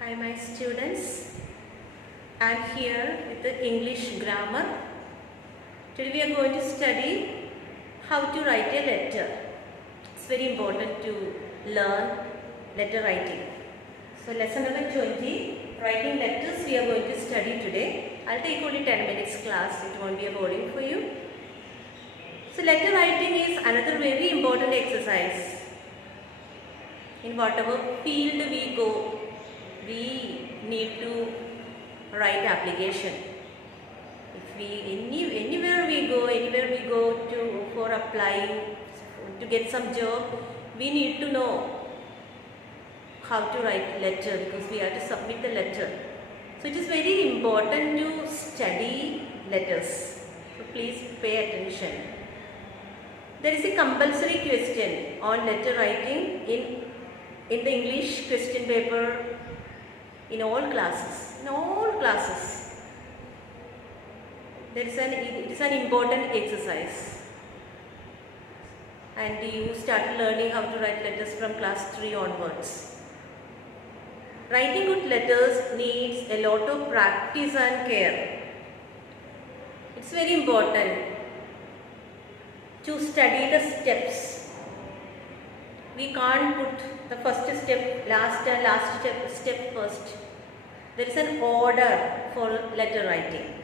Hi my students, I am here with the English grammar. Today we are going to study how to write a letter. It's very important to learn letter writing. So lesson number 20, writing letters, we are going to study today. I'll take only 10 minutes class, it won't be a boring for you. So letter writing is another very important exercise. In whatever field we go, we need to write application. If we anywhere we go to for applying to get some job, we need to know how to write letter because we have to submit the letter. So it is very important to study letters. So please pay attention. There is a compulsory question on letter writing in the English question paper. In all classes, it is an important exercise, and you start learning how to write letters from class 3 onwards. Writing good letters needs a lot of practice and care. It's very important to study the steps. We can't put the first step last and last step first. There is an order for letter writing.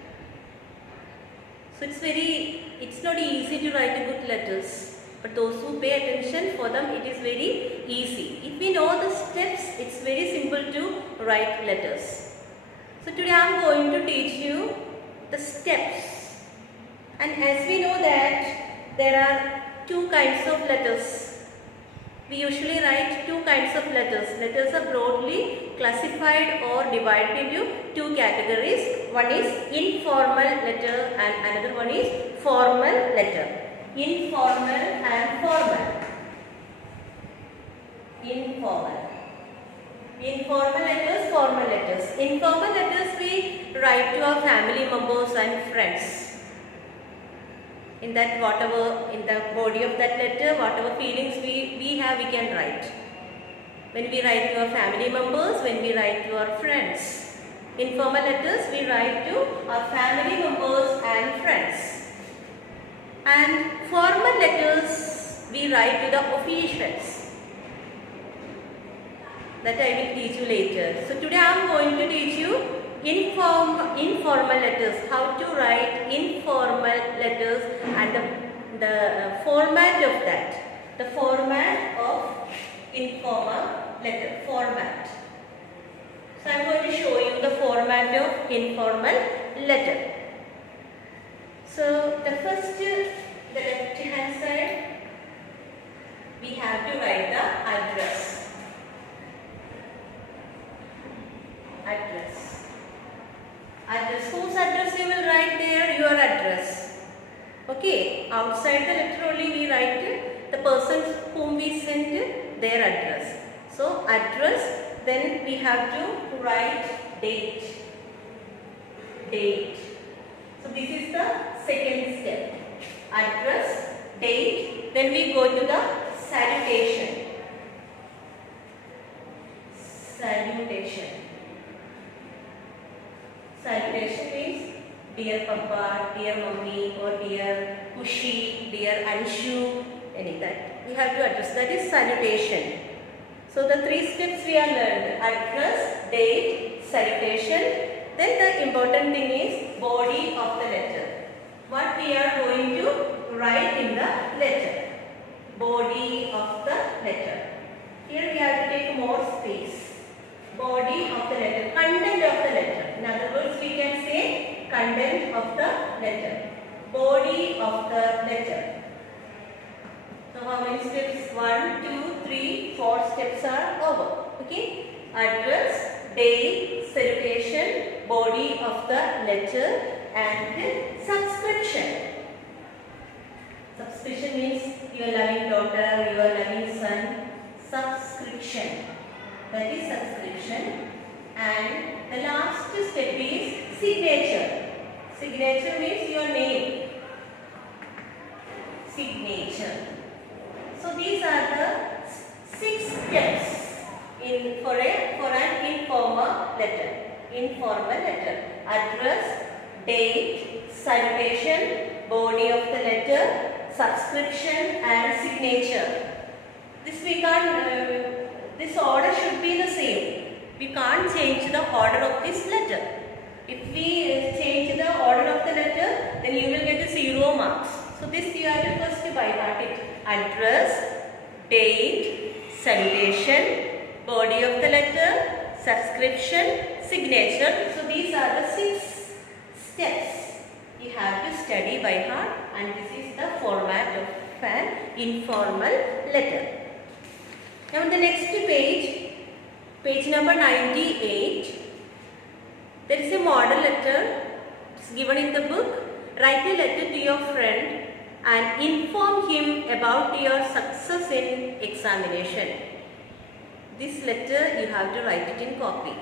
So it's not easy to write good letters, but those who pay attention, for them it is very easy. If we know the steps, it's very simple to write letters. So today I am going to teach you the steps. And as we know that there are two kinds of letters. We usually write two kinds of letters. Letters are broadly classified or divided into two categories. One is informal letter and another one is formal letter. Informal and formal. Informal letters, formal letters. Informal letters we write to our family members and friends. In that in the body of that letter, whatever feelings we have, we can write. When we write to our family members, when we write to our friends. Informal letters we write to our family members and friends. And formal letters we write to the officials. That I will teach you later. So today I am going to teach you informal letters, how to write informal letters and the format of that. The format of informal letter, format. So I am going to show you the format of informal letter. So the first, the left hand side, we have to write the address. Address. Whose address you will write there? Your address. Okay. Outside the letter only we write the person whom we send their address. So address. Then we have to write date. So this is the second step. Address, date. Then we go to the salutation. Salutation means dear Papa, dear Mummy, or dear Kushi, dear Anshu, any that. We have to address. That is salutation. So the three steps we are learned: address, date, salutation. Then the important thing is body of the letter. What we are going to write in the letter. Body of the letter. Here we have to take more space. Body of the letter, content of the letter. In other words, we can say content of the letter. Body of the letter. So how many steps? 1, 2, 3, 4 steps are over. Okay. Address, date, salutation, body of the letter, and subscription. Subscription means your loving daughter, your loving son. Subscription. That is subscription. And the last step is signature. Signature means your name. Signature. So these are the 6 steps for an informal letter. Informal letter. Address, date, salutation, body of the letter, subscription and signature. This we can't, this order should be the same. We can't change the order of this letter. If we change the order of the letter, then you will get 0 marks. So this you have to first by heart it. Address, date, salutation, body of the letter, subscription, signature. So these are the 6 steps you have to study by heart, and this is the format of an informal letter. Now on the next page, page number 98, there is a model letter. It's given in the book. Write a letter to your friend and inform him about your success in examination. This letter you have to write it in copy.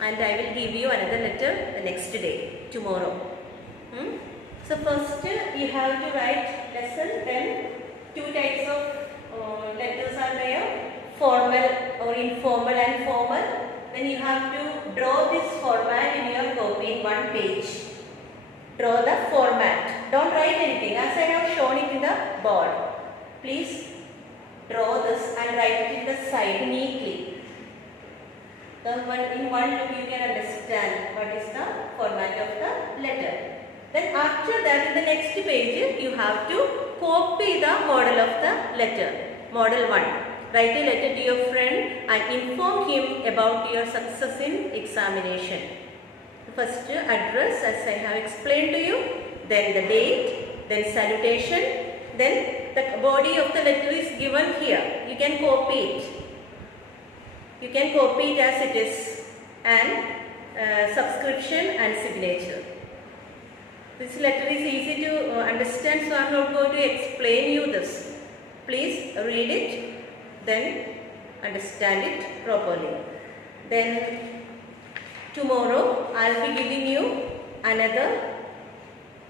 And I will give you another letter the next day, tomorrow. So first you have to write lesson, then 2 types of letters are there, formal or informal and formal. Then you have to draw this format in your copy in 1 page. Draw the format. Don't write anything as I have shown it in the board. Please draw this and write it in the side neatly. In one look you can understand what is the format of the letter. Then after that, in the next page you have to copy the model of the letter. Model 1. Write a letter to your friend and inform him about your success in examination. First address as I have explained to you, then the date, then salutation, then the body of the letter is given here. You can copy it. You can copy it as it is, and subscription and signature. This letter is easy to understand, so I am not going to explain you this. Please read it. Then understand it properly. Then tomorrow I will be giving you another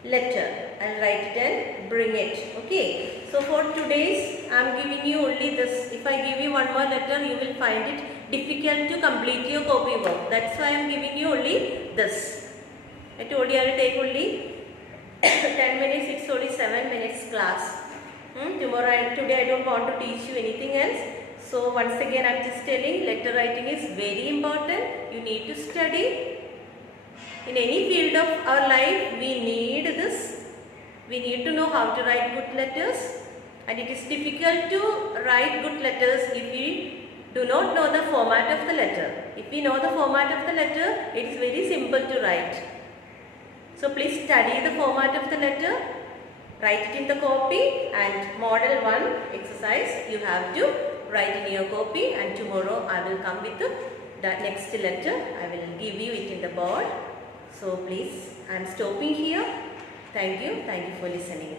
letter. I will write it and bring it. Okay. So for today's I am giving you only this. If I give you one more letter, you will find it difficult to complete your copy work. That's why I am giving you only this. I told you I will take only 10 minutes. It's only 7 minutes class. Today I don't want to teach you anything else. So once again I am just telling, letter writing is very important. You need to study. In any field of our life we need this. We need to know how to write good letters, and it is difficult to write good letters if we do not know the format of the letter. If we know the format of the letter, it is very simple to write. So please study the format of the letter. Write it in the copy, and model 1 exercise you have to write in your copy, and tomorrow I will come with the next letter. I will give you it in the board. So please, I am stopping here. Thank you for listening.